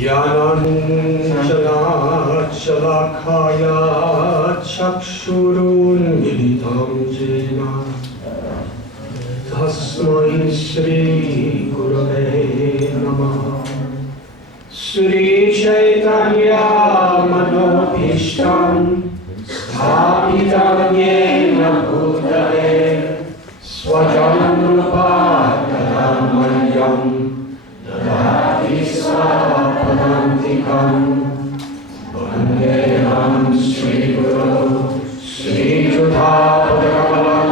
Dhyananjalakaya chakshurunmilitam jena Tasmai Shri Gurave Namaha Shri Chaitanya Manobhishtam Sthapitam Yena Bhutale Swajam Rupa Tadamanyam Dadati Swapadantikam Vandeham Shri Guru Shri Judhapadalam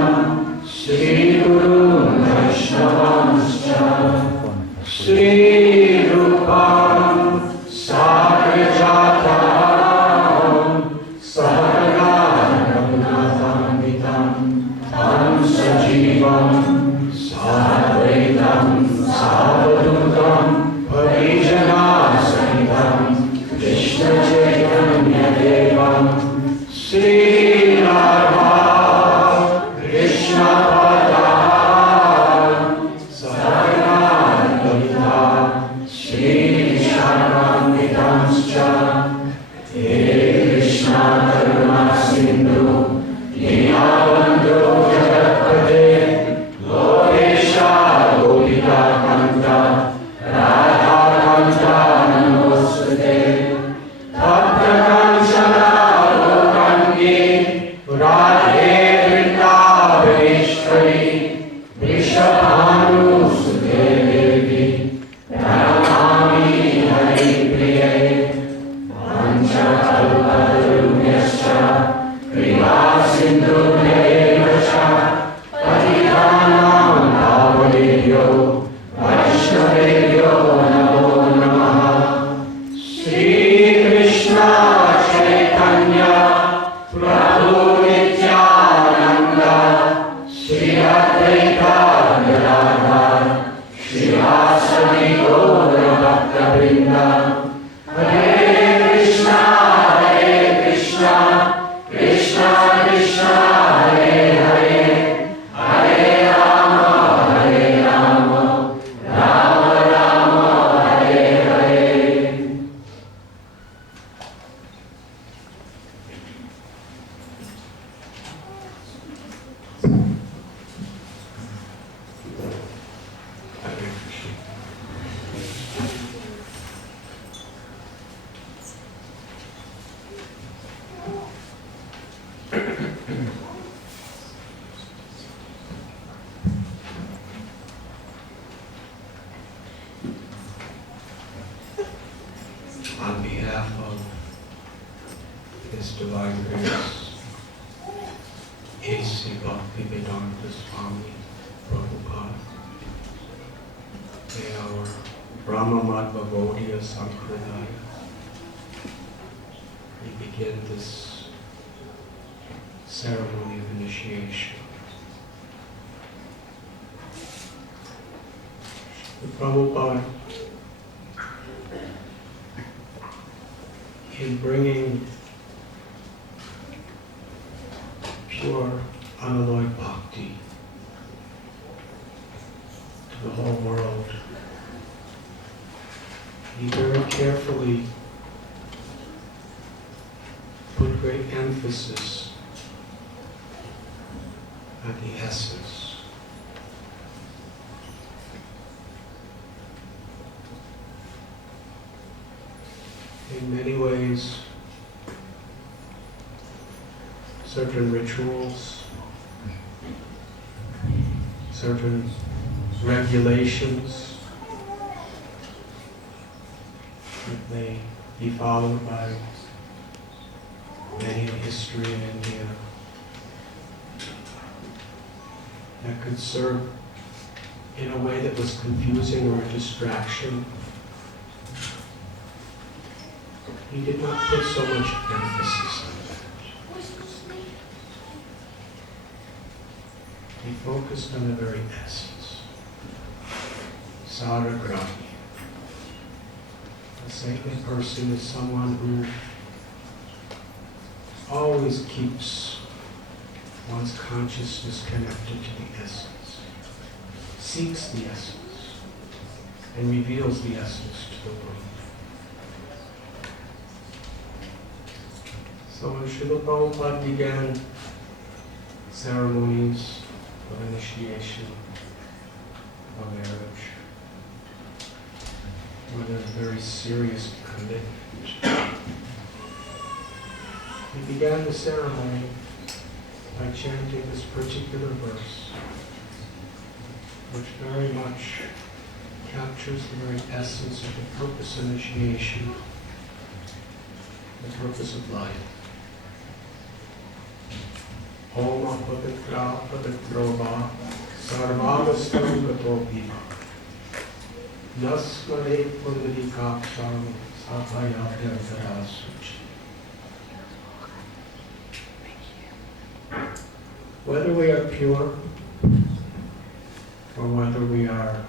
Shri Guru Vaishnavanscha Shri Rupam Sagrajatam Sahagana Raghunatham Tam Sajivam Sadvaitam Savadutam Parijana Sahitam Krishna Chaitanya Devam Shri Radha Krishna Padam Sahagana Lalita Shri Vishakam He Krishna Karuna Sindhu Dinabandhu Jagatpate Lodesha Gopika Kanta Radha Kanta Namostate Bhakta Kanchana Lokangi Radhe Vrindaveshwari Vrishabhanu Sute Devi Pranamami Hari Priye Vanchakalpatarubhyascha Kripa Sindhubhyascha Patitanam Pavanebhyo Vaishnavebhyo Namo Namaha Shri Krishna Chaitanya Prabhu Nityananda Shri Advaita Gadadhar Shri Vasani Gaura Bhakta Vrinda Hare Krishna Krishna Krishna Hare Hare Hare Rama Rama Rama Hare Hare. On behalf of His Divine Grace, A.C. Radhanath Swami Prabhupada, may our Brahma Gaudiya Sampradaya, we begin this ceremony of initiation. The Prabhupada, in bringing pure, unalloyed bhakti to the whole world, he very carefully put great emphasis at the essence. In many ways, certain rituals, certain regulations that may be followed by many in history in India that could serve in a way that was confusing or a distraction. He did not put so much emphasis on that. He focused on the very essence. Saragrami. A saintly person is someone who always keeps one's consciousness connected to the essence, seeks the essence, and reveals the essence to the world. So when Srila Prabhupada began ceremonies of initiation of marriage, with a very serious commitment, he began the ceremony by chanting this particular verse, which very much captures the very essence of the purpose of initiation, the purpose of life. Om apavitra pavitrova sarvavastam gatopi yasmare pundrikaksham sabhayabhyantara suchi. Whether we are pure or whether we are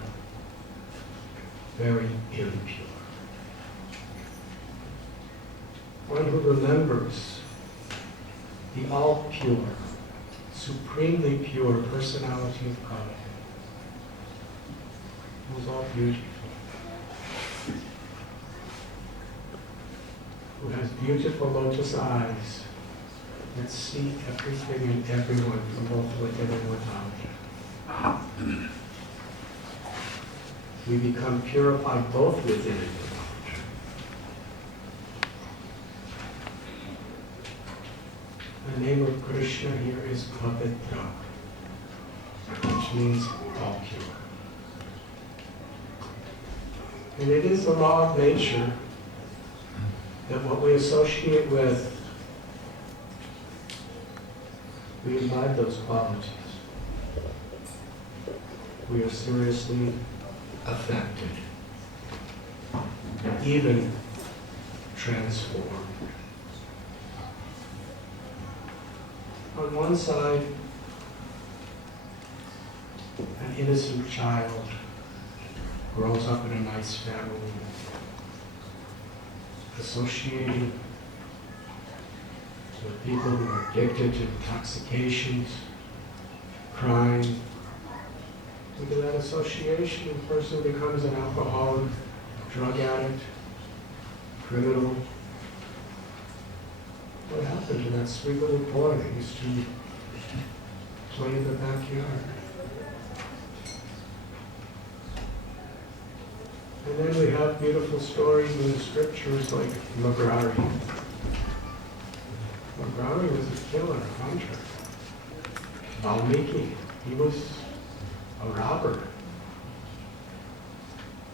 very impure, one who remembers the all-pure, supremely pure personality of God, who is all beautiful, who has beautiful lotus eyes that see everything and everyone from both within and without. We become purified both within and without. The name of Krishna here is Pavitra, which means all pure. And it is the law of nature that what we associate with, we imbibe those qualities. We are seriously affected, even transformed. On one side, an innocent child grows up in a nice family, associating with people who are addicted to intoxications, crime. Look at that association. The person becomes an alcoholic, drug addict, criminal. What happened to that sweet little boy that used to play in the backyard? And then we have beautiful stories in the scriptures like Magrari. Magrari was a killer, a hunter. Valmiki, he was a robber.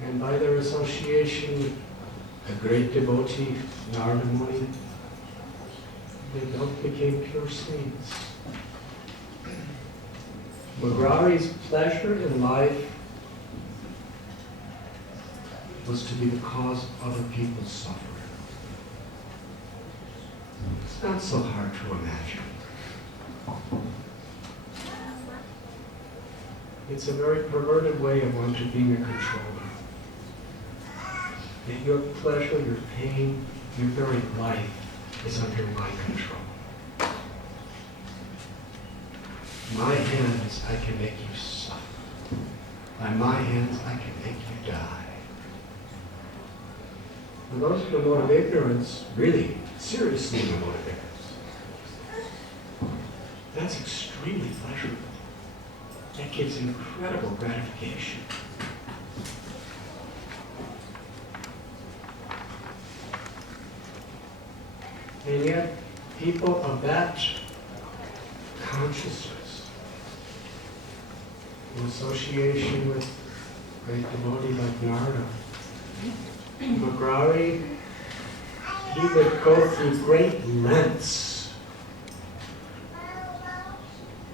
And by their association, a great devotee, Narada Muni, they both became pure saints. Magrari's pleasure in life was to be the cause of other people's suffering. It's not so hard to imagine. It's a very perverted way of one to being a controller. That your pleasure, your pain, your very life is under my control. My hands, I can make you suffer. By my hands, I can make you die. And those in the mode of ignorance, really, seriously in the mode of ignorance, that's extremely pleasurable. That gives incredible gratification. And yet, people of that consciousness, in association with great devotee like Narada, Magrari, he would go through great lengths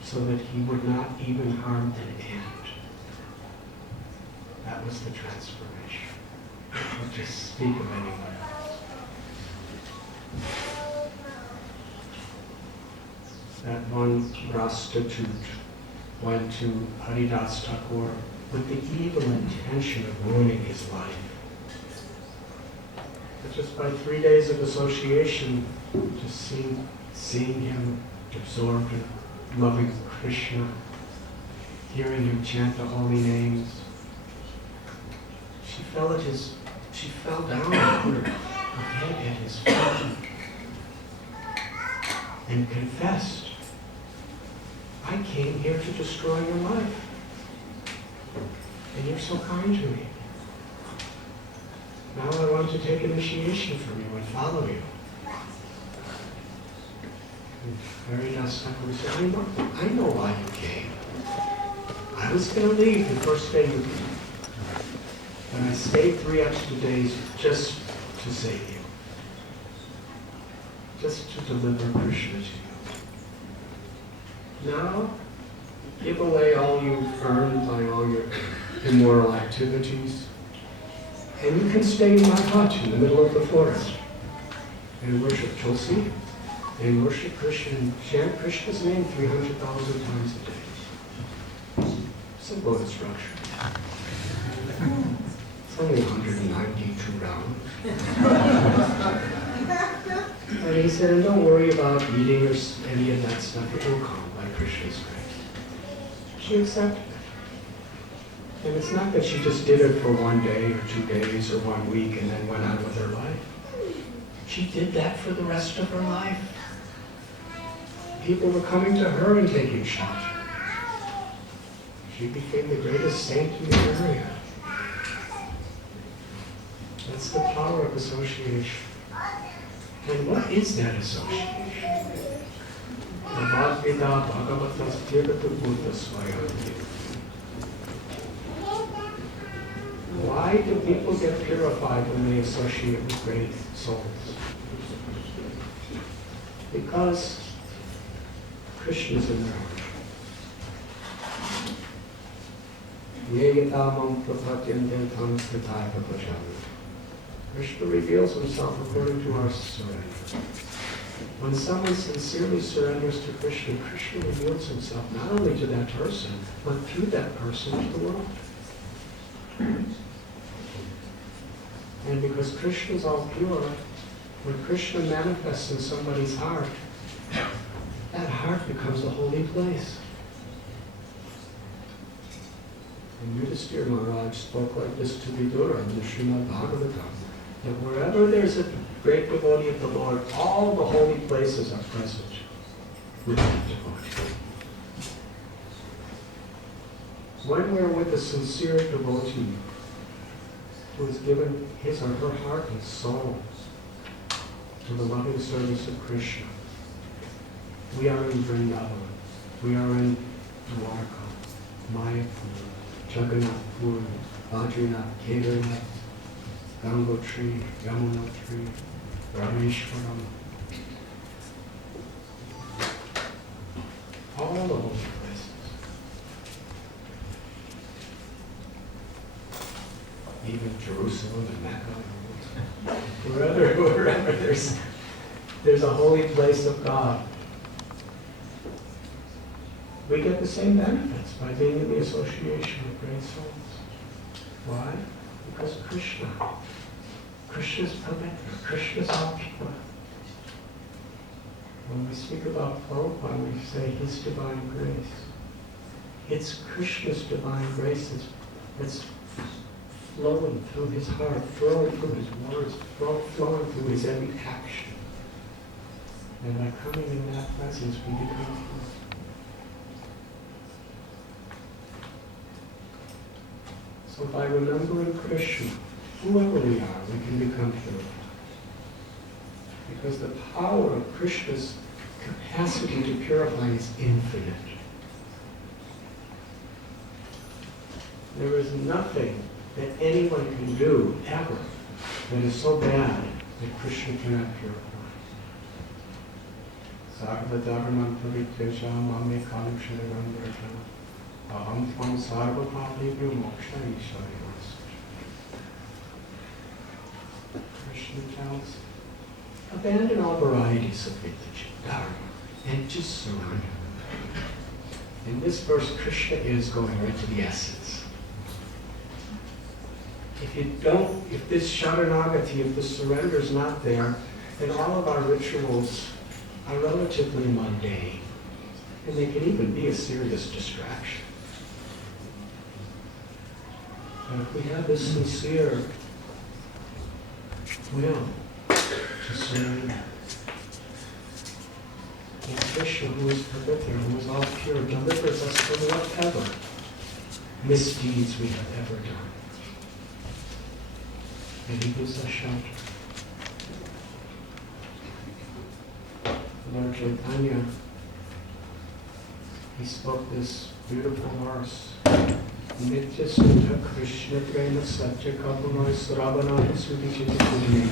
so that he would not even harm an ant. That was the transformation. Not just speak of anyone else. That one prostitute went to Haridas Thakur with the evil intention of ruining his life. But just by 3 days of association, just seeing him absorbed in loving Krishna, hearing him chant the holy names, she fell down and put her head at his feet. and confessed, I came here to destroy your life. And you're so kind to me. Now I want to take initiation from you and follow you. And Radhanath Swami said, I know why you came. I was going to leave the first day with you. And I stayed 3 extra days just to save you. Just to deliver Krishna to you. Now, give away all you've earned by all your immoral activities, and you can stay in my hut in the middle of the forest and worship Tulsi, and worship Krishna, and chant Krishna's name 300,000 times a day. Simple instruction. It's only 192 rounds. And he said, and don't worry about eating or any of that stuff. It will come by Krishna's grace. She accepted it. And it's not that she just did it for 1 day or 2 days or 1 week and then went on with her life. She did that for the rest of her life. People were coming to her and taking shelter. She became the greatest saint in the area. That's the power of association. And what is that association? Why do people get purified when they associate with great souls? Because Krishna's in their heart. Krishna reveals himself according to our surrender. When someone sincerely surrenders to Krishna, Krishna reveals himself not only to that person, but through that person to the world. And because Krishna is all pure, when Krishna manifests in somebody's heart, that heart becomes a holy place. And Yudhisthira Maharaj spoke like this to Vidura in the Srimad Bhagavatam, that wherever there's a great devotee of the Lord, all the holy places are present with that devotee. When we're with a sincere devotee who has given his or her heart and soul to the loving service of Krishna, we are in Vrindavan, we are in Dwarka, Mayapur, Jagannath Puri, Badrinath, Kedarnath, Gangotri, Yamunotri, Rameshwaram. All the holy places. Even Jerusalem and Mecca. Wherever there's a holy place of God. We get the same benefits by being in the association with great souls. Why? Because Krishna's pavitra, Krishna's all pure. When we speak about Prabhupada, we say his divine grace. It's Krishna's divine grace that's flowing through his heart, flowing through his words, flowing through his every action. And by coming in that presence, we become pure. So by remembering Krishna, whoever we are, we can become pure. Because the power of Krishna's capacity to purify is infinite. There is nothing that anyone can do, ever, that is so bad that Krishna cannot purify. Sarva dharman parityaja mame kalusharam virja aham tvam sarva papibhyo moksha ishayas. Krishna tells, abandon all varieties of religion, dharma, and just surrender. In this verse, Krishna is going right to the essence. If this sharanagati, if this surrender is not there, then all of our rituals are relatively mundane. And they can even be a serious distraction. But if we have this sincere will to surrender, And Krishna, who is Pavitra, who is all pure, delivers us from whatever misdeeds we have ever done. And He gives us shelter. Lord Chaitanya, he spoke this beautiful verse. Nitya Sudha Krishna Prema Satya Kapunoy Radhanatha Swami.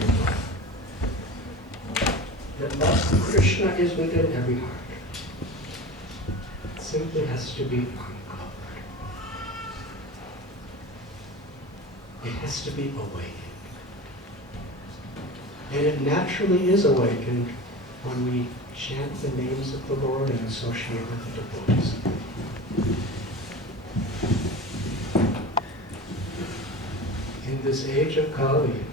That love of Krishna is within every heart. It simply has to be uncovered. It has to be awakened. And it naturally is awakened when we chant the names of the Lord and associate with the devotees. In this age of Kali,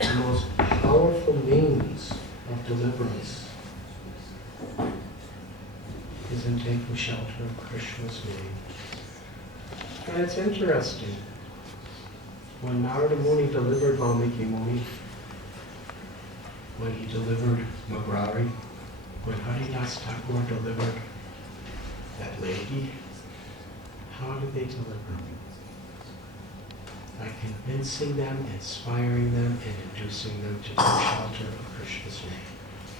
the most powerful means of deliverance is in taking shelter of Krishna's name. And it's interesting, when Narada Muni delivered Valmiki Muni, when he delivered Magrari, when Haridas Thakur delivered that lady, how did they deliver? By convincing them, inspiring them, and inducing them to take shelter of Krishna's name,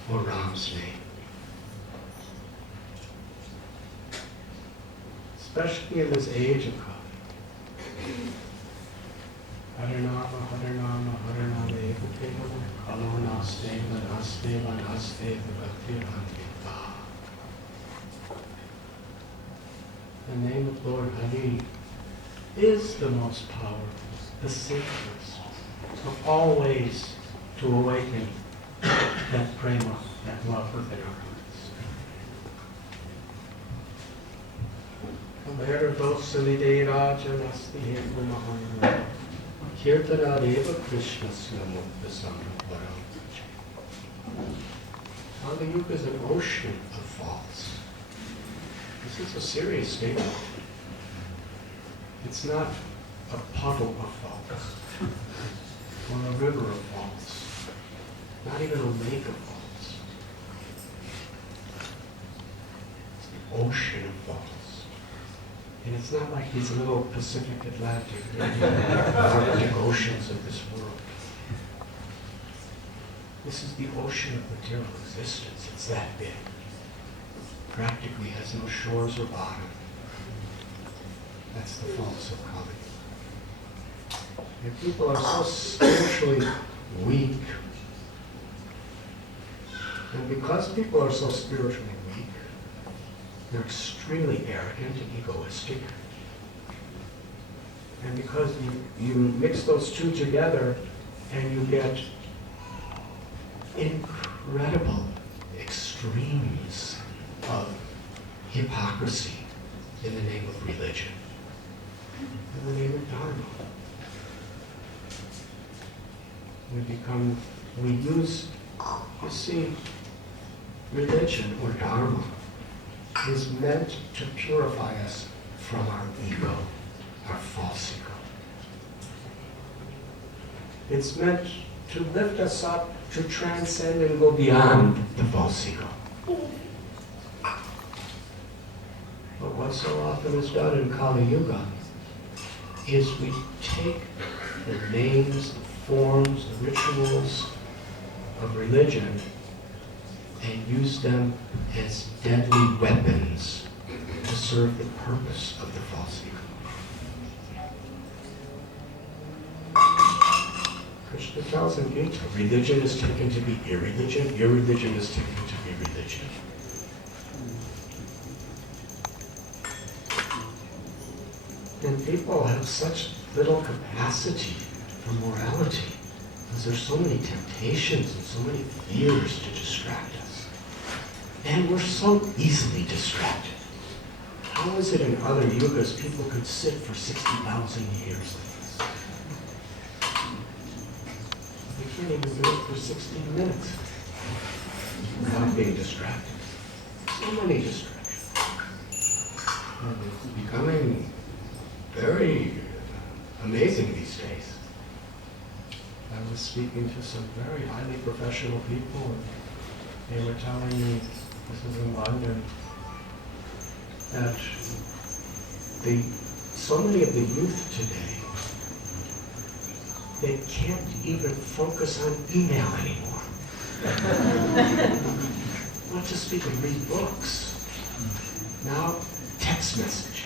or Ram's name. Especially in this age of Kali. Harinama, Harinama, Harinama, Ekateva, Kalo Nasteva, Nasteva, Nasteva, Bhaktir Anvita. The name of Lord Hari is the most powerful, the simplest of all ways to awaken that prema, that love within our hearts. Kalervosalideya Raja Nasti Heku Mahana Kirtanadeva Krishna Snamukta Samraparam. Kali Yuga is an ocean of faults. This is a serious statement. It's not a puddle of faults, or a river of faults, not even a lake of faults. It's the ocean of faults. And it's not like these little Pacific, Atlantic, Arctic oceans of this world. This is the ocean of material existence. It's that big. Practically has no shores or bottom. That's the faults of Kali. And people are so spiritually weak. And because people are so spiritually weak, they're extremely arrogant and egoistic. And because you mix those two together and you get incredible extremes of hypocrisy in the name of religion, in the name of Dharma. You see, religion or Dharma is meant to purify us from our ego, our false ego. It's meant to lift us up, to transcend and go beyond the false ego. But what so often is done in Kali Yuga is we take the names, the forms, the rituals of religion and use them as deadly weapons to serve the purpose of the false ego. Krishna tells in Gita, religion is taken to be irreligion, irreligion is taken to be religion. And people have such little capacity for morality because there's so many temptations and so many fears to distract us. And we're so easily distracted. How is it in other yugas people could sit for 60,000 years like this? We can't even do it for 16 minutes without being distracted. So many distractions. And it's becoming very amazing these days. I was speaking to some very highly professional people, and they were telling me this is in London, that so many of the youth today, they can't even focus on email anymore. Not to speak of read books. Now, text message.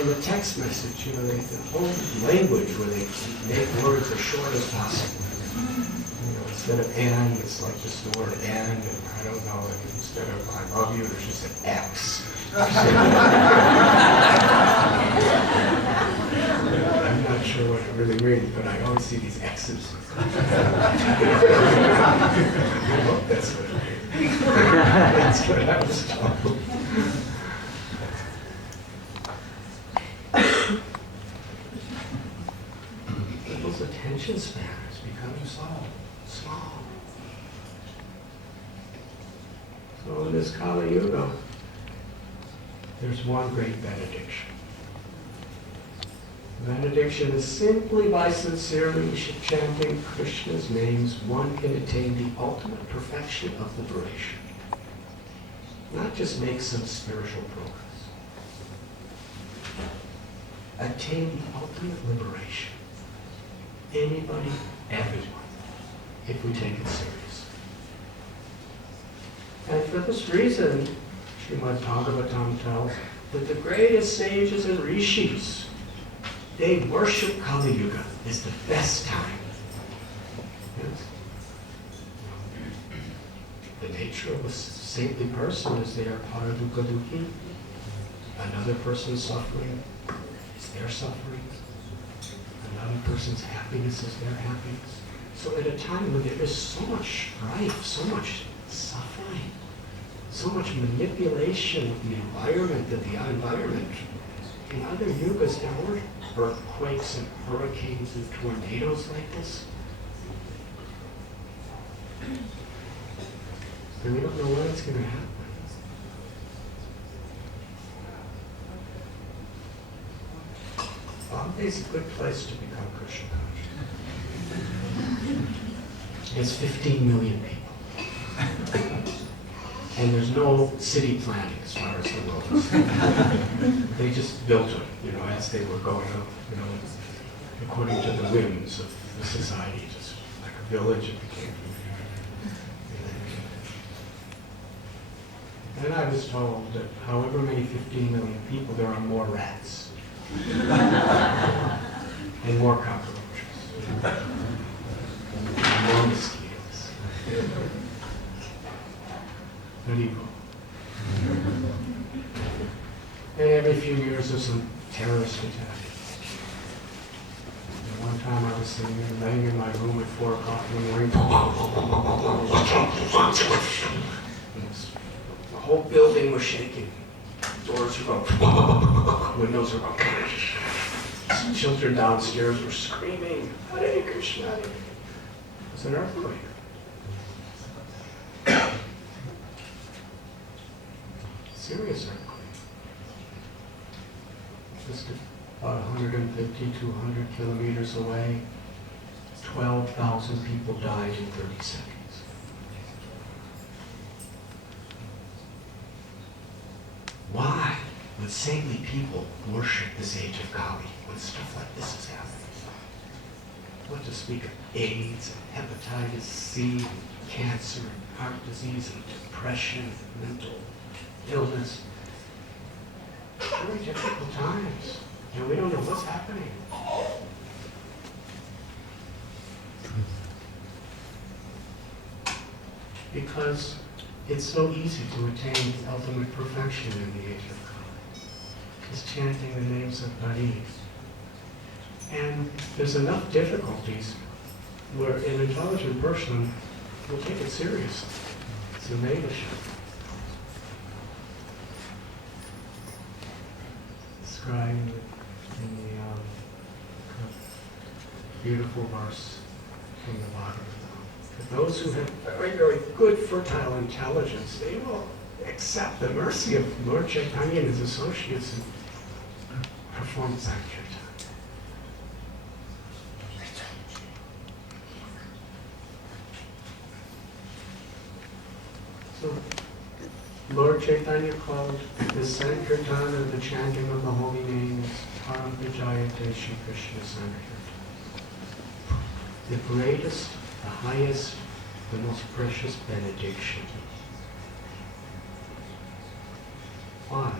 In the text message, the whole language where they make words as short as possible. Instead of and, it's like just the word and I don't know, like instead of I love you, there's just an X. I'm not sure what it really means, but I always see these X's. I hope that's what it means. That's what I was told. People's attention span is becoming small. So in this Kali Yuga, there's one great benediction. Benediction is simply by sincerely chanting Krishna's names, one can attain the ultimate perfection of liberation. Not just make some spiritual progress. Attain the ultimate liberation. Anybody, everyone, if we take it serious. And for this reason, Srimad Bhagavatam tells that the greatest sages and rishis, they worship Kali Yuga. It's the best time. Yes? The nature of a saintly person is they are paradukha dukhi. Another person's suffering is their suffering. Another person's happiness is their happiness. So at a time when there is so much strife, so much suffering, so much manipulation of the environment, in other yugas there weren't earthquakes and hurricanes and tornadoes like this. And we don't know when it's going to happen. Bombay is a good place to become Krishna conscious. It's 15 million people. And there's no city planning as far as the roads. They just built them, as they were going up, according to the whims of the society, just like a village it became. And I was told that however many 15 million people, there are more rats. And more cockroaches. And more mosquitoes. Medieval. And every few years there's some terrorist attack. And one time I was sitting there laying in my room at 4 o'clock in the morning. The whole building was shaking. Doors were going, windows were going. Children downstairs were screaming, Hare Krishna. It was an earthquake. Serious earthquake. Just about 150, 200 kilometers away, 12,000 people died in 30 seconds. Why would saintly people worship this age of Kali when stuff like this is happening? What to speak of AIDS, and hepatitis C, and cancer, and heart disease, and depression, and mental illness. Very difficult times, and we don't know what's happening. Because it's so easy to attain the ultimate perfection in the age of Kali. Just chanting the names of Hari. And there's enough difficulties where an intelligent person will take it seriously. It's amazing. Describing in the beautiful verse from the Bhagavatam. Those who have very, very good, fertile intelligence, they will accept the mercy of Lord Chaitanya and his associates and perform Sankirtan. So Lord Chaitanya called the Sankirtan, or the chanting of the holy names, Param Vijayate Shri Krishna Sankirtan. The greatest, the highest, the most precious benediction. Why?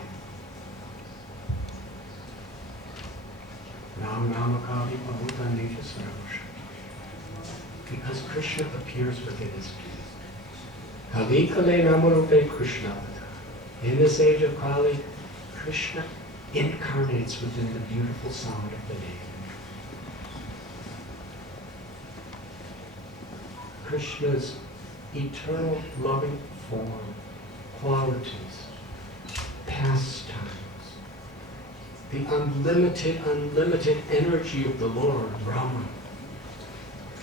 Ram Namakali Bahuta Nija Sarvasha. Because Krishna appears within his being. Kali Kale Namarupe Krishna. In this age of Kali, Krishna incarnates within the beautiful sound of the name. Krishna's eternal loving form, qualities, pastimes, the unlimited energy of the Lord, Brahman,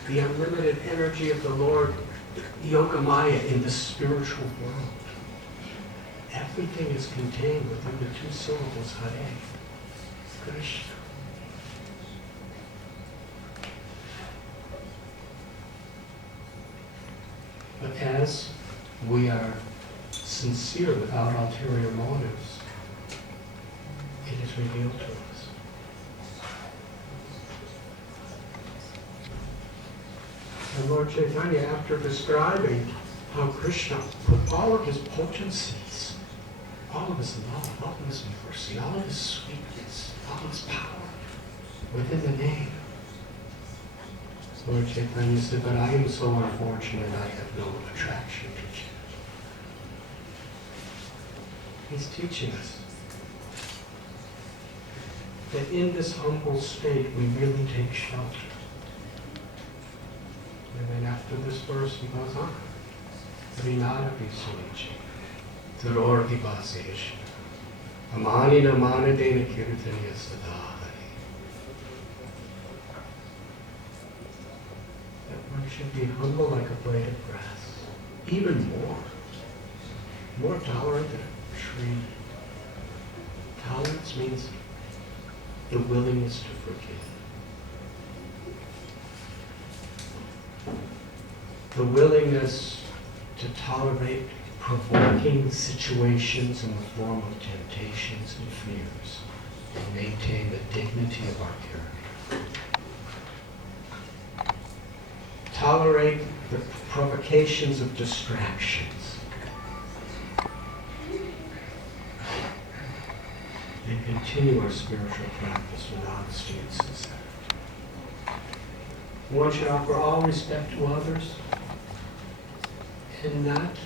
the unlimited energy of the Lord, Yogamaya, in the spiritual world. Everything is contained within the two syllables, Hare, Krishna. But as we are sincere without ulterior motives, it is revealed to us. And Lord Chaitanya, after describing how Krishna put all of his potencies, all of his love, all of his mercy, all of his sweetness, all of his power within the name, Lord Chaitanya said, but I am so unfortunate I have no attraction to you. He's teaching us that in this humble state we really take shelter. And then after this verse he goes on. Vinada Visuichi. Thuror Vivasesha. Amani Namana Dena Kirtaniya Sadhari. That one should be humble like a blade of grass. Even more. More tolerant than a tree. Tolerance means the willingness to forgive. The willingness to tolerate provoking situations in the form of temptations and fears and maintain the dignity of our character. Tolerate the provocations of distractions and continue our spiritual practice with honesty and sincerity. One should offer all respect to others and not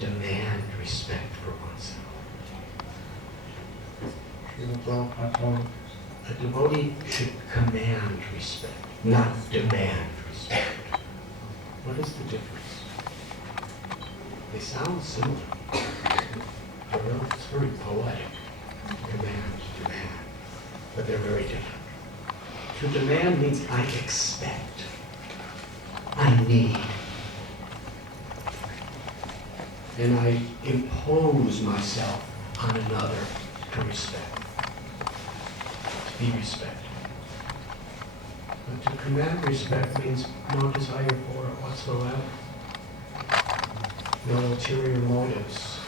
demand respect for oneself. A devotee should command respect, not demand respect. What is the difference? They sound similar. It's very poetic. Command, demand. But they're very different. To demand means I expect. I need. And I impose myself on another to respect. To be respected. But to command respect means no desire for it whatsoever. No ulterior motives.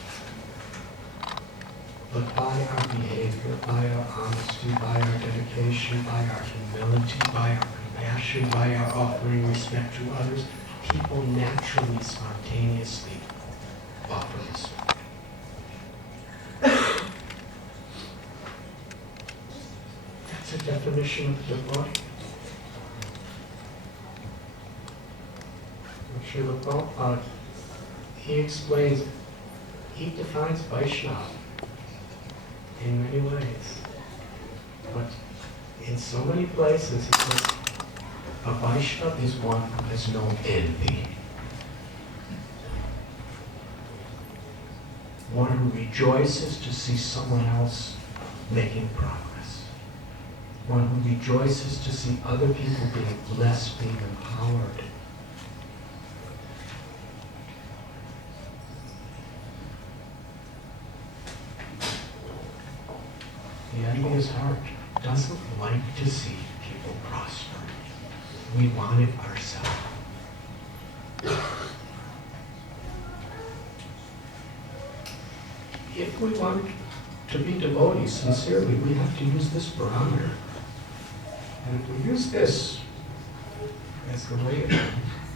But by our behavior, by our honesty, by our dedication, by our humility, by our compassion, by our offering respect to others, people naturally, spontaneously offer respect. That's a definition of devotee. Srila Prabhupada, he explains, he defines Vaishnava in many ways. But in so many places he says, a Vaishnava is one who has no envy. One who rejoices to see someone else making progress. One who rejoices to see other people being blessed, being empowered. The envious heart doesn't like to see people prosper. We want it ourselves. if we want to be devotees sincerely, we have to use this barometer. And if we use this as the way of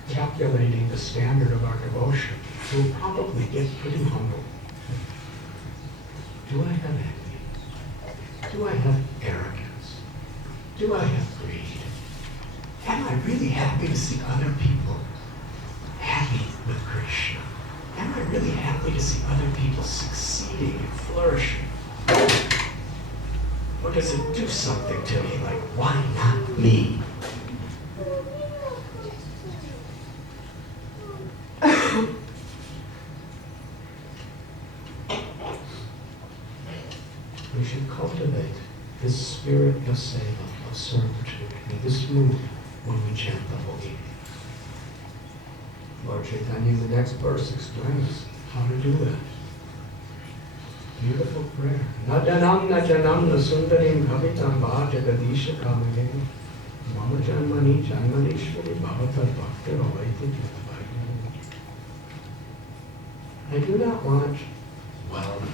calculating the standard of our devotion, we'll probably get pretty humble. Do I have envy? Do I have arrogance? Do I have greed? Am I really happy to see other people happy with Krishna? Am I really happy to see other people succeeding and flourishing? Or does it do something to me like, why not me? We should cultivate this spirit of seva, of servitude, and this mood when we chant the holy name. Lord Chaitanya in the next verse explains how to do that. Beautiful prayer. Na janam na sundarim bhavitam va jagadisha kamagini mama janmani janmanishwari bhavatar bhakti avaiti jnatavagini. I do not want wealth.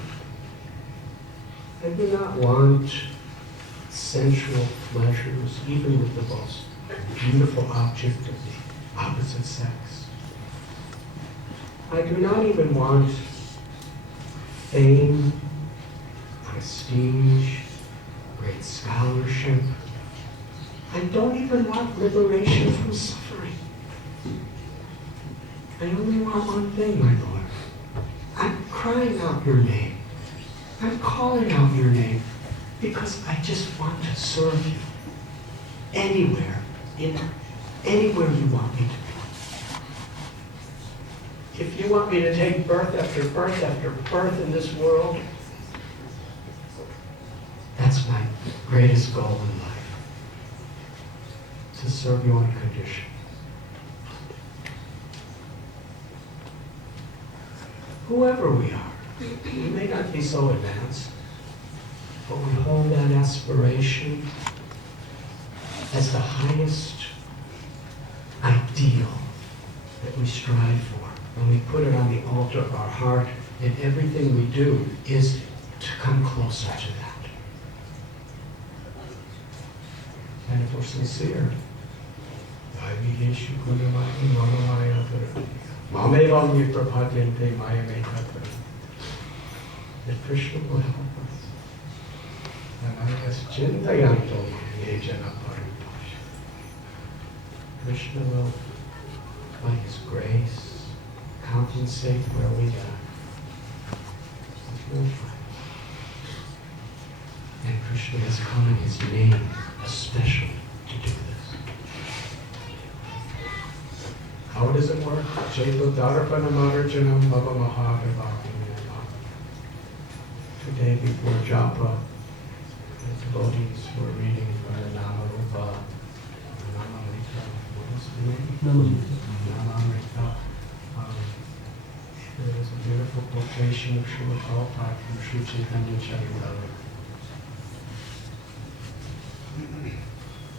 I do not want sensual pleasures, even with the most beautiful object of the opposite sex. I do not even want fame, prestige, great scholarship. I don't even want liberation from suffering. I only want one thing, my Lord. I'm crying out your name. I'm calling out your name because I just want to serve you anywhere, anywhere you want me to be. If you want me to take birth after birth after birth in this world, that's my greatest goal in life, to serve you unconditionally. Whoever we are, we may not be so advanced, but we hold that aspiration as the highest ideal that we strive for. When we put it on the altar of our heart, and everything we do is to come closer to that. And if we're sincere, that Krishna will help us. Krishna will, by his grace, compensate where we lack. And Krishna has come in his name especially to do this. How does it work? Today before japa, the devotees were reading Nama Namamrita. What is the name? Namamrita. There is a beautiful quotation of Srila Prabhupada from Sri Chaitanya Charitamrita.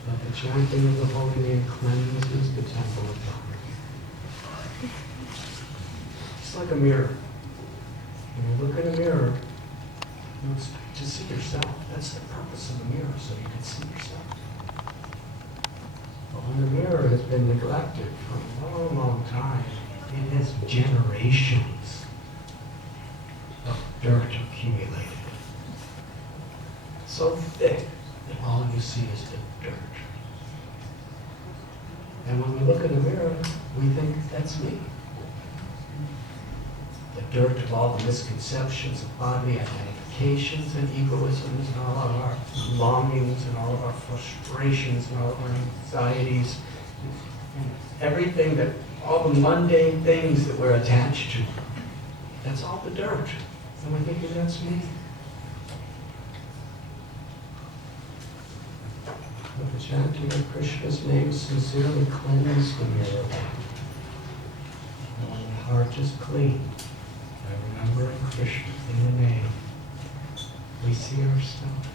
That the chanting of the holy name cleanses the temple of God. It's like a mirror. When you look in a mirror, it's to see yourself. That's the purpose of the mirror, so you can see yourself. But when the mirror has been neglected for a long, long time, it has generations of dirt accumulated. So thick that all you see is the dirt. And when we look in the mirror, we think, that's me. The dirt of all the misconceptions of bodily identifications and egoisms and all of our longings and all of our frustrations and all of our anxieties, and everything that, all the mundane things that we're attached to, that's all the dirt. And we think that's me. But the chanting of Krishna's name sincerely cleanses the mirror. And when the heart is clean, by remembering Krishna in the name, we see ourselves.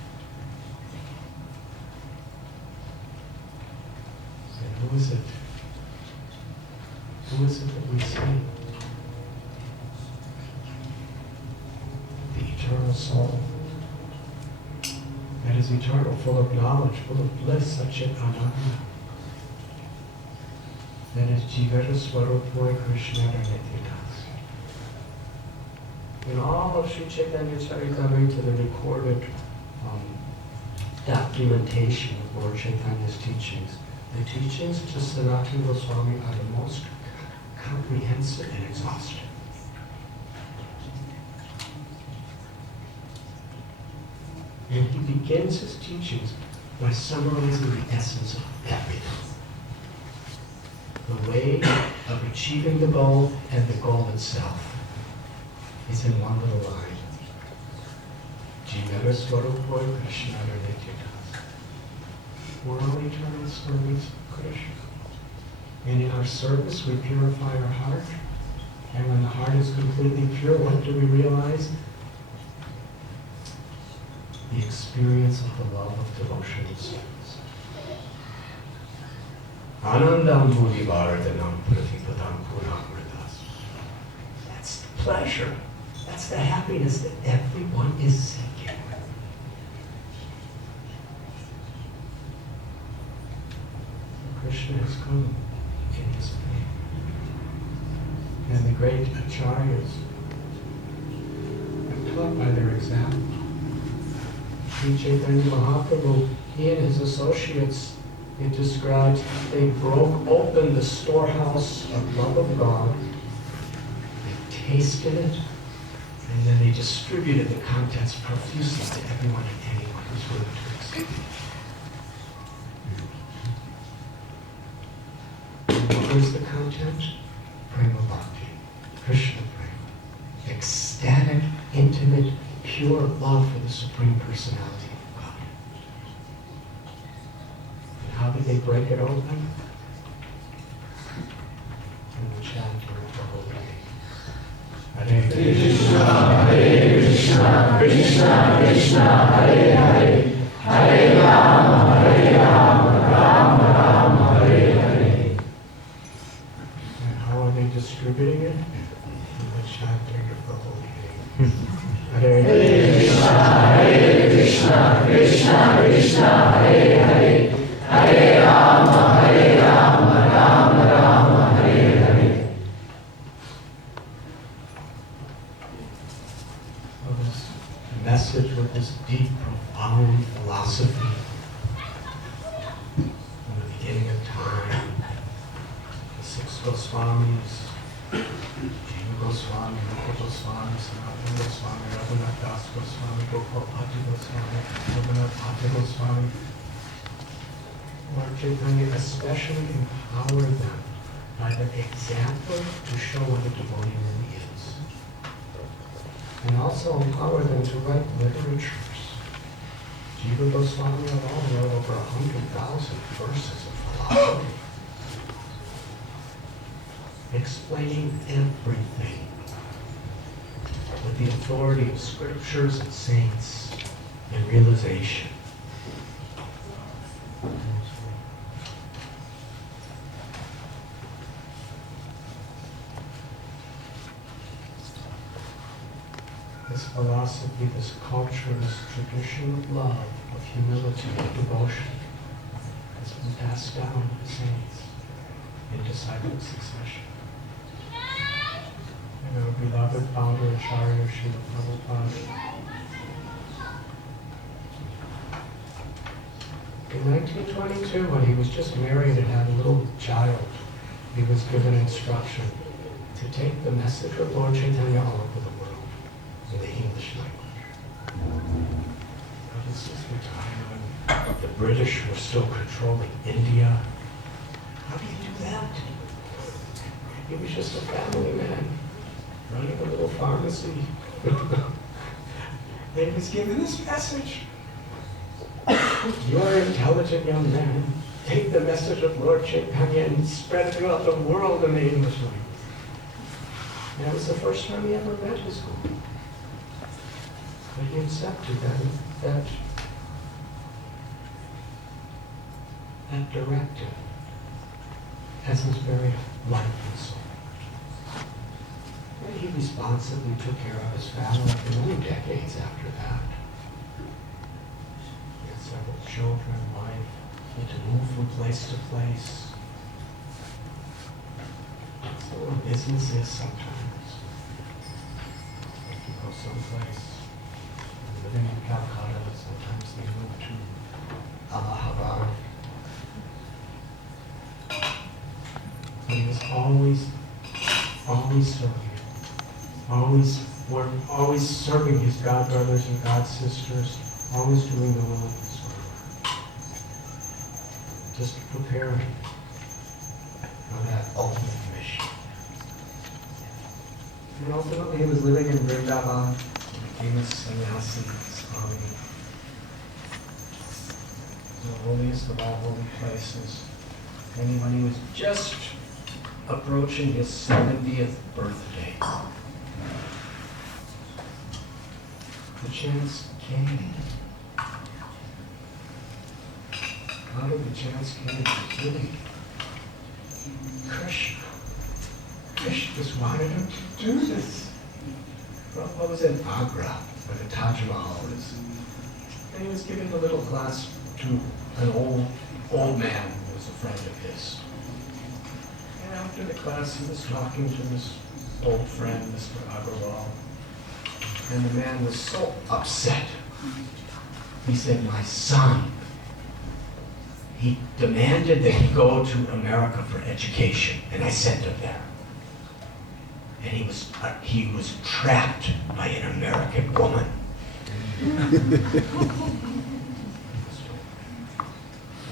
And who is it? Who is it that we see? The eternal soul that is eternal, full of knowledge, full of bliss, Satchit Ananda. That is Jivara Swarupoy Krishna Nityadas. In all of Sri Chaitanya Charitamrita, the recorded documentation of Lord Chaitanya's teachings, the teachings of Sanatana Goswami are the most comprehensive and exhaustive. And he begins his teachings by summarizing the essence of everything. The way of achieving the goal and the goal itself is in one little line. Jivara Swarupoy Krishna Nityadas. We're all eternal servants of Krishna. And in our service, we purify our heart. And when the heart is completely pure, what do we realize? The experience of the love of devotion and service. Anandam Bhuli Vardhanam Pratipadam Puramridas. That's the pleasure. That's the happiness that everyone is seeking. Krishna has come in his name. And the great acharyas have taught by their example. Sri Chaitanya Mahaprabhu, he and his associates, it describes, they broke open the storehouse of love of God, they tasted it, and then they distributed the contents profusely to everyone and anyone who's willing to accept it. What was the content? Prema Bhakti, Krishna Prema, ecstatic, intimate, pure love for the Supreme Personality of God. And how did they break it open? In the chanting of the holy name. Hare Krishna, Hare Krishna, Krishna Krishna, Hare Hare, Hare Rama, Hare Rama, Rama Rama, Hare Hare. And how are they distributing it? In the chanting of the holy name. Hare Krishna, Hare Krishna, Krishna Krishna, Hare Hare, Hare Rama, Hare Rama, Rama Rama, Hare Hare. So this message with this deep, profound philosophy from the beginning of time, the six Goswamis, Goswami, Rupa Goswami, Sanatana Goswami, Radhanath Swami, Gopalpati Goswami, Radhanatha Swami. Lord Chaitanya especially empowered them by their example to show what a devotee really is. And also empowered them to write literatures. Jiva Goswami alone wrote over 100,000 verses of philosophy, explaining everything with the authority of scriptures and saints and realization. This philosophy, this culture, this tradition of love, of humility, of devotion has been passed down to the saints in disciple succession. And our beloved founder, Acharya Srila Prabhupada. In 1922, when he was just married and had a little child, he was given instruction to take the message of Lord Chaitanya all over the world in the English language. Now, this is the time when the British were still controlling India. How do you do that? He was just a family man, running a little pharmacy. And he was given this message. You are an intelligent young man. Take the message of Lord Chaitanya and spread it throughout the world in the English language. And that was the first time he ever met his guru. But he accepted that directive as his very life and soul. he responsibly took care of his family for many decades after that. He had several children, wife. He had to move from place to place. That's the way business is sometimes. Like you go someplace, living in Calcutta, sometimes they move to Allahabad. But he was always serving. Always serving his God brothers and God sisters, always doing the will of his Lord. Just preparing for that ultimate mission. And ultimately he was living in Vrindavan, became a sannyasi, Swami, the holiest of all holy places. And when he was just approaching his 70th birthday, the chance came. How did the chance came? Really? Krishna just wanted him to do this. Prabhupada was in Agra, where the Taj Mahal is. And he was giving a little class to an old man who was a friend of his. And after the class, he was talking to this old friend, Mr. Agarwal. And the man was so upset. He said, my son, he demanded that he go to America for education, and I sent him there. And he was trapped by an American woman.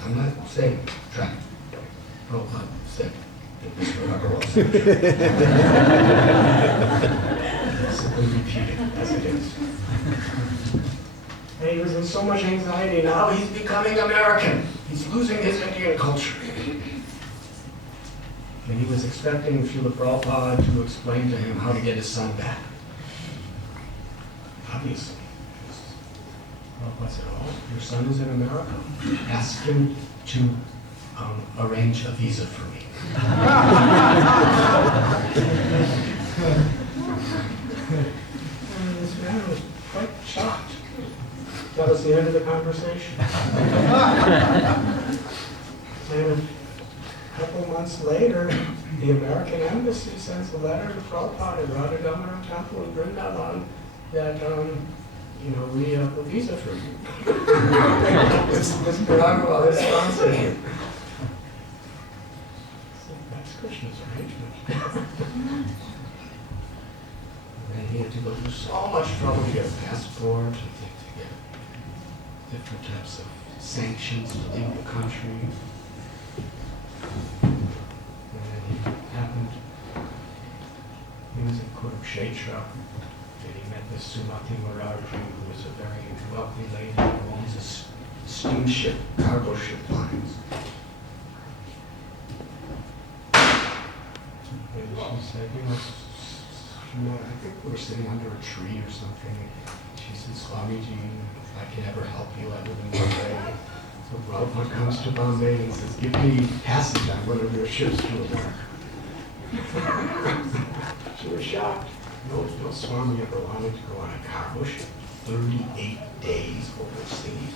I'm not saying trapped. Prabhupada said that Mr. Agarwal said trapped. Simply repeat it as it is. And he was in so much anxiety. Now he's becoming American. He's losing his Indian culture. And he was expecting Srila Prabhupada to explain to him how to get his son back. Obviously. Prabhupada said, oh, your son is in America. Ask him to arrange a visa for me. And this man was quite shocked. That was the end of the conversation. And a couple months later, the American embassy sends a letter to Prabhupada at Radhadesh Temple in Vrindavan that, we have a visa for you. Mr. Agarwal is sponsoring. That's Krishna's arrangement. And he had to go through so much trouble to get a passport, to get different types of sanctions to leave the country. And then he was in Kurukshetra, and he met this Sumati Maraji, who was a very wealthy lady who owns a steamship, cargo ship lines. And she said, I think we were sitting under a tree or something. She said, Swamiji, if I can ever help you, I live in Bombay. So Prabhupada comes to Bombay and says, give me passage on one of your ships to America. She was shocked. No Swami ever wanted to go on a cargo ship. 38 days overseas.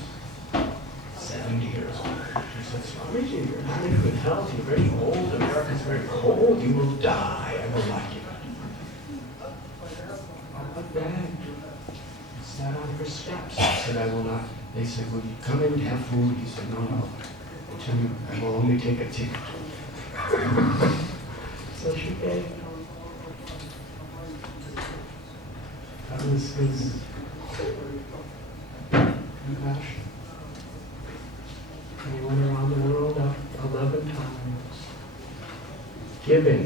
70 years old. She said, Swamiji, you're not in good health. You're very old. America's very cold. You will die. I will not give it. But then he sat on her steps. He said, I will not. They said, will you come in and have food? He said, no. I will only take a ticket. So she gave. That was his compassion. And he went around the world 11 times, giving.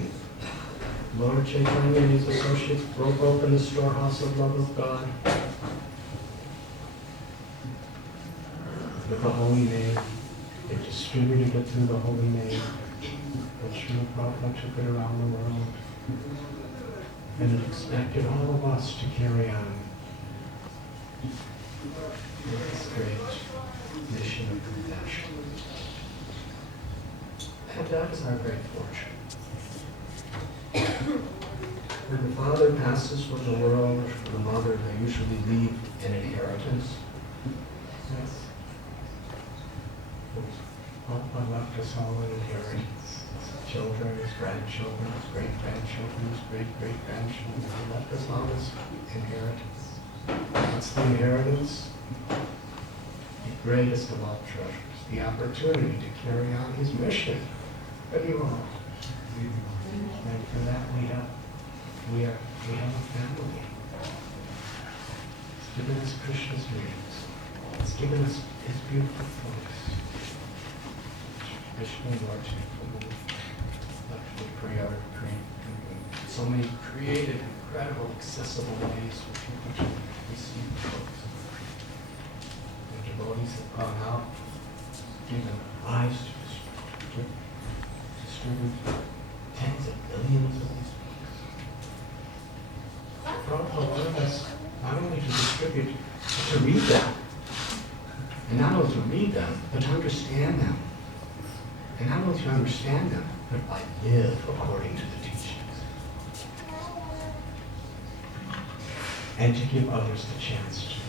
Lord Chaitanya and his associates broke open the storehouse of love of God with the holy name. They distributed it through the holy name. And Srila Prabhupada took it around the world. And it expected all of us to carry on with this great mission of compassion. And that is our great fortune. When the father passes from the world, for the mother, they usually leave an inheritance. Yes. Prabhupada left us all an inheritance. His children, his grandchildren, his great-grandchildren, his great-great-grandchildren. He left us all his inheritance. What's the inheritance? The greatest of all treasures, the opportunity to carry on his mission. But you all, and for that we have a family. It's given us Krishna's dreams. It's given us his beautiful voice. Krishna Lord, so many creative, incredible, accessible ways for people to receive the books. The devotees have gone out, given lives to distribute tens of billions of these books. Prabhupada wanted us not only to distribute, but to read them. And not only to read them, but to understand them. And not only to understand them, but to live according to the teachings. And to give others the chance to.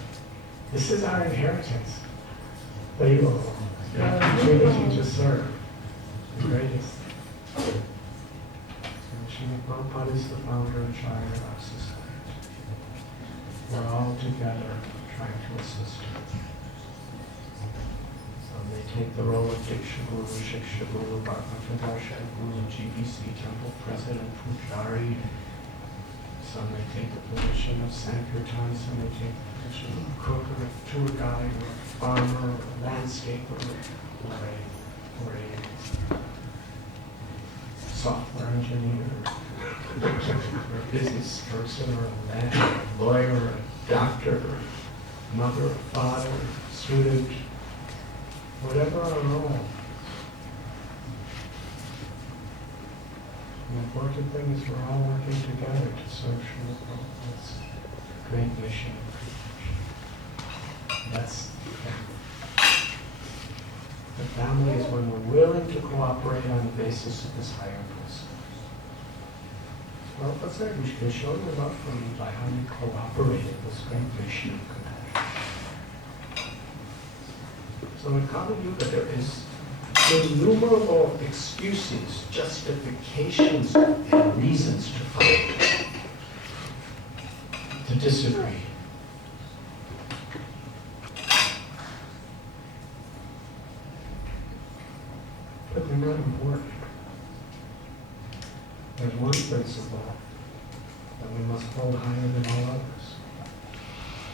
This is our inheritance. The opportunity to serve. The greatest. And Srila Prabhupada is the founder and Acharya of our society. We're all together trying to assist him. They take the role of Diksha Guru, Shiksha Guru, Bhakti Guru, GBC, Temple President, Pujari. Some may take the position of Sankirtan, some may take the position of a cook or a tour guide or a farmer or a landscaper or a software engineer or a business person or a lawyer or a doctor or a mother or father, or student. Whatever our role, the important thing is we're all working together to serve Srila Prabhupada's great mission. That's the family. The family is when we're willing to cooperate on the basis of this higher principle. Prabhupada said we should show your love for me by how you cooperate in this great mission of compassion. So in Kali Yuga there is innumerable excuses, justifications, and reasons to fight, to disagree. But they're not important. There's one principle that we must hold higher than all others.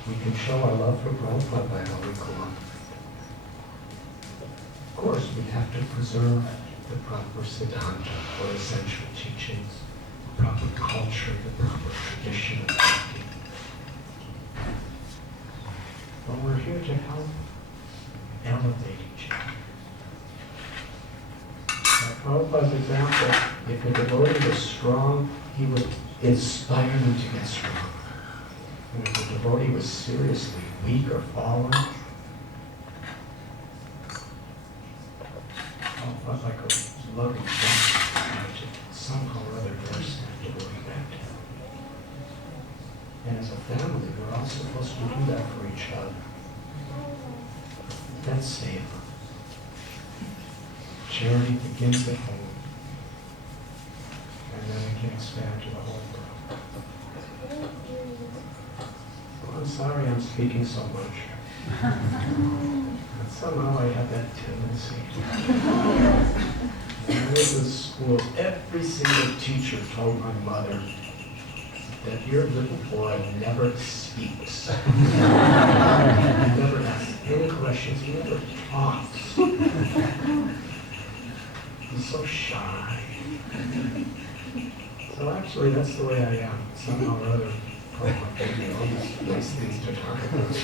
We can show our love for Prabhupada by how we cooperate. Of course, we have to preserve the proper siddhanta, or essential teachings, the proper culture, the proper tradition of bhakti. But we're here to help elevate each other. Like Prabhupada's example, if a devotee was strong, he would inspire them to get strong. And if a devotee was seriously weak or fallen, like a loving father to somehow or other nurse that devotee back to him. And as a family, we're all supposed to do that for each other. That's seva. Charity begins at home, and then it can expand to the whole world. Oh, I'm sorry I'm speaking so much. But somehow I have that tendency. When I was in school, every single teacher told my mother that your little boy never speaks. He never asks any questions. He never talks. He's so shy. So actually, that's the way I am. Somehow or other, Prabhupada gave me all these nice things to talk about.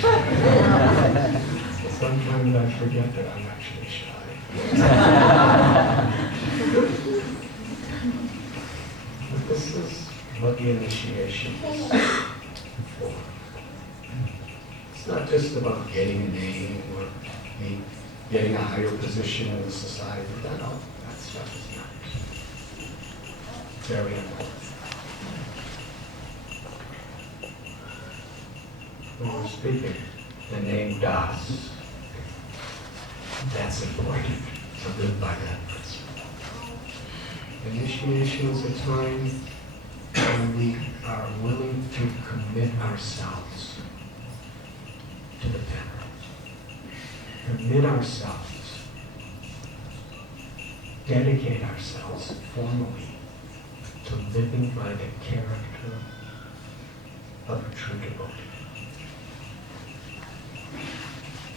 Sometimes I forget that I'm actually shy. But this is what the initiation is for. It's not just about getting a name or getting a higher position in the society. That stuff is not very important. when we're speaking, the name Das. That's important to live by that principle. Initiation is a time when we are willing to commit ourselves to the path. Commit ourselves, dedicate ourselves formally to living by the character of a true devotee.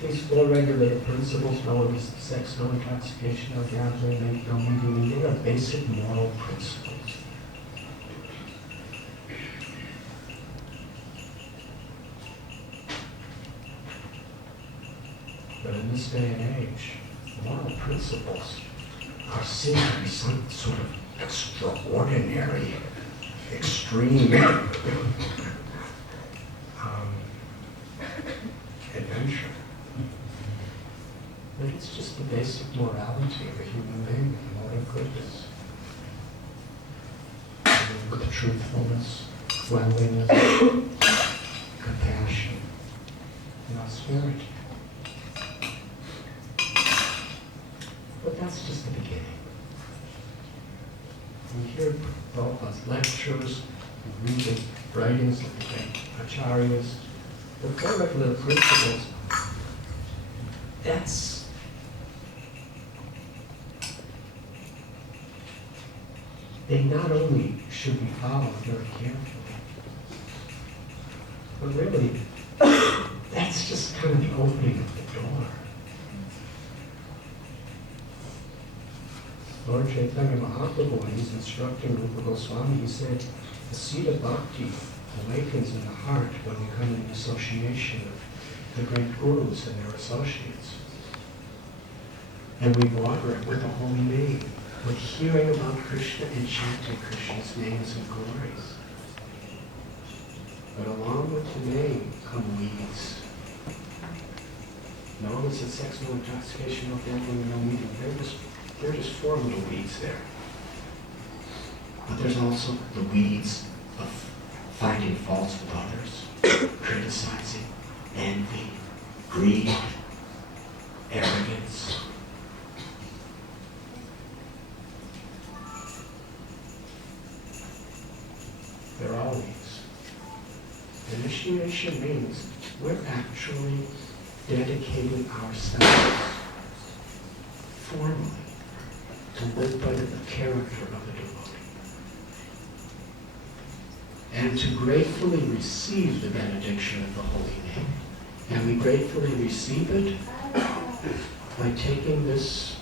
These four regulative principles, no sex, no intoxication, no gambling, no meeting, they are basic moral principles. But in this day and age, moral principles are seen to be some sort of extraordinary, extreme adventure. But it's just the basic morality of a human being, moral goodness. With truthfulness, cleanliness, compassion, and austerity. But that's just the beginning. We hear Prabhupada's lectures, we read the writings of the great acharyas, the four regulative principles, they not only should be followed very carefully, but really, that's just kind of the opening of the door. Lord Chaitanya Mahaprabhu, when he's instructing Rupa Goswami, he said, the seed of bhakti awakens in the heart when we come in association of the great gurus and their associates. And we water it with the holy name, with hearing about Krishna and chanting Krishna's names and glories. But along with the name come weeds. No illicit sex, no intoxication, no gambling, no meeting. They're just four little weeds there. But there's also the weeds of finding faults with others, criticizing, envy, greed, arrogance. There are all these. Initiation means we're actually dedicating ourselves formally to live by the character of the devotee. And to gratefully receive the benediction of the holy name. And we gratefully receive it by taking this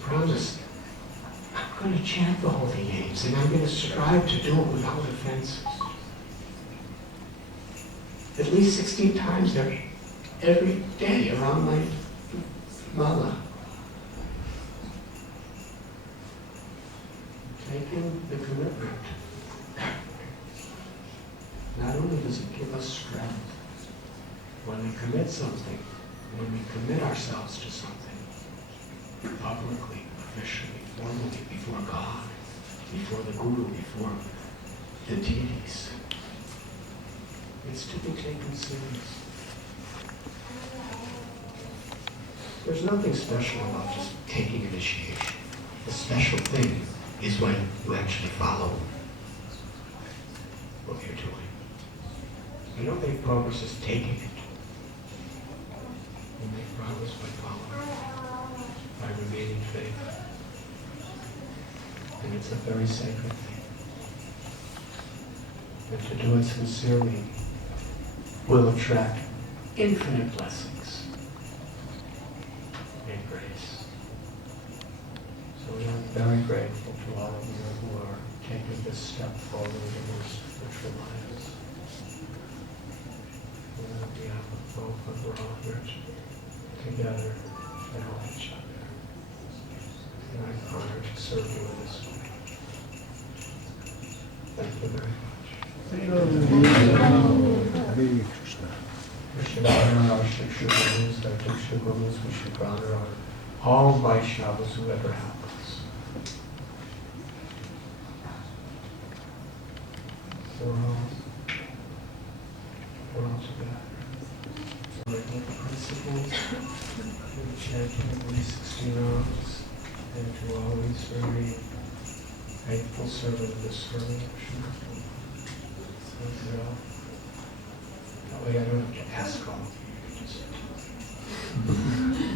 promise. I'm going to chant the holy names, and I'm going to strive to do it without offenses. At least 16 times every day around my mala. Taking the commitment. Not only does it give us strength, when we commit something, when we commit ourselves to something, publicly, officially, formally, before God, before the Guru, before the deities, it's to be taken serious. There's nothing special about just taking initiation. The special thing is when you actually follow what you're doing. You don't make progress just taking it. You make progress by following, by remaining faithful. And it's a very sacred thing. And to do it sincerely will attract infinite blessings and grace. So we are very grateful to all of you who are taking this step forward in your spiritual lives. And on behalf of both of we're all here together to help each other. And I'm honored to serve you in this way. Thank you very much. We should honor our Shiksha Gurus, our Diksha Gurus. We should honor all Vaishnavas who ever helped us. We're all to that. Regular principles, and chanting every 16 hours, and to always very faithful servant of the service. That way I don't have to ask all of you.